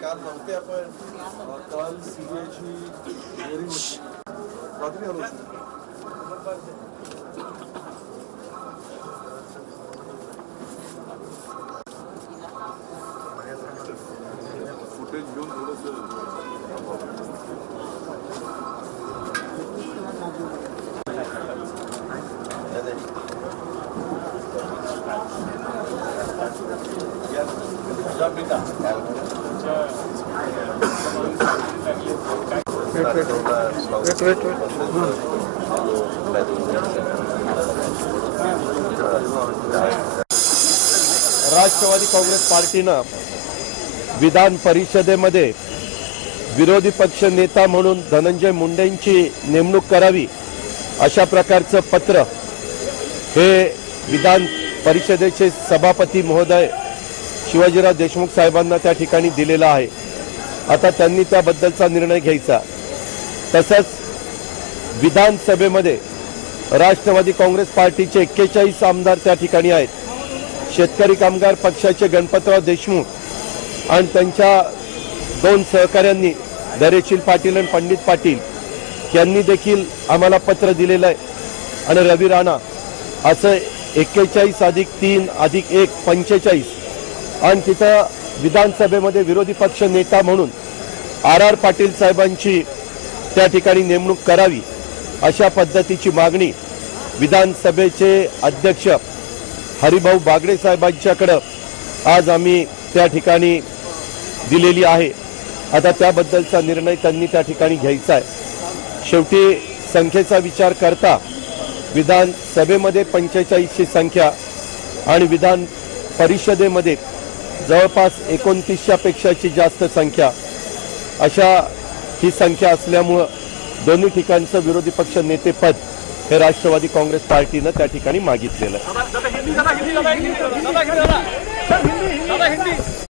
काल नव्हते आपण काल सीबीआयची रात्री आलो फुटेज घेऊन राष्ट्रवादी काँग्रेस पार्टीनं विधान परिषदेमध्ये विरोधी पक्ष नेता म्हणून धनंजय मुंडेंची नेमणूक करावी अशा प्रकारचं पत्र हे विधान परिषदेचे सभापती महोदय शिवाजीराव देशमुख साहेबांना त्या ठिकाणी दिलेला आहे। आता त्यांनी त्याबद्दलचा निर्णय घ्यायचा। तसंच विधानसभेमध्ये राष्ट्रवादी काँग्रेस पार्टीचे 41 आमदार त्या ठिकाणी आहेत। शेतकरी कामगार पक्षाचे गणपतराव देशमुख आणि त्यांच्या 2 सहकाऱ्यांनी दरेशील पाटील आणि पंडित पाटील यांनी देखील आम्हाला पत्र दिलेलं आहे आणि रवी राणा असं 41 + 3 + 1 45 आणि तिथं विधानसभेमध्ये विरोधी पक्ष नेता म्हणून RR पाटील साहेबांची त्या ठिकाणी नेमणूक करावी अशा पद्धतीची मागणी विधानसभेचे अध्यक्ष हरिभाऊ बागडे साहेबांच्याकडे आज आम्ही त्या ठिकाणी दिलेली आहे। आता त्याबद्दलचा निर्णय त्यांनी त्या ठिकाणी घ्यायचा आहे। शेवटी संख्येचा विचार करता विधानसभेमध्ये 45 ची संख्या आणि विधान परिषदेमध्ये जवळपास 29 पेक्षाची जास्त संख्या अशा ही संख्या असल्यामुळे दोन्ही ठिकाणचं विरोधी पक्ष नेतेपद हे राष्ट्रवादी काँग्रेस पार्टीनं त्या ठिकाणी मागितलेलं आहे।